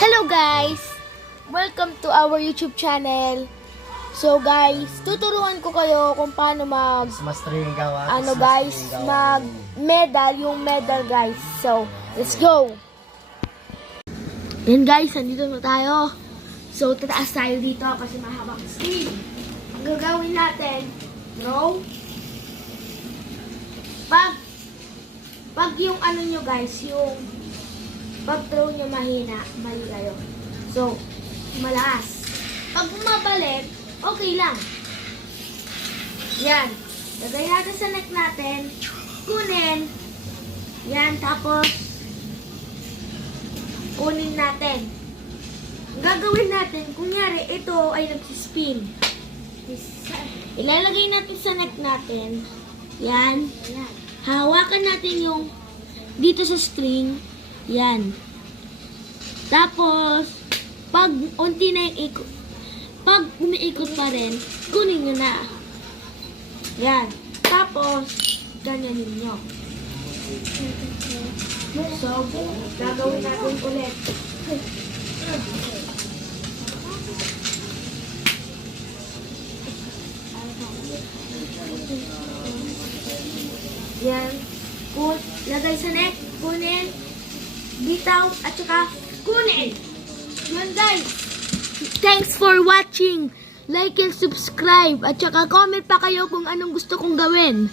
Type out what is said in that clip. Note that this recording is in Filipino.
Hello guys! Welcome to our YouTube channel. So guys, tuturuan ko kayo kung paano mag yung gawa. ano guys, mag medal, yung medal guys. So, let's go! Yan guys, nandito na tayo. So, tataas tayo dito kasi mahabang screen. Ang gagawin natin, throw. Pag, pag yung ano nyo guys, yung pag throw nyo mahina, mali kayo. So, malakas. Pag bumabalik, okay lang. Yan. Lagay natin sa neck natin. Kunin. Yan, tapos kunin natin. Gagawin natin, kunyari, ito ay nagsispin. Ilalagay natin sa neck natin. Yan. Hawakan natin yung dito sa string. Yan. Tapos, pag unti na yung ikot, pag umiikot pa rin, kunin nyo na. Yan. Tapos, ganyan ninyo. So, gagawin natin ulit. Yan. Kun, lagay sa neck, kunin, bitaw, at saka kunin. Guys. Thanks for watching. Like and subscribe. At saka comment pa kayo kung anong gusto kong gawin.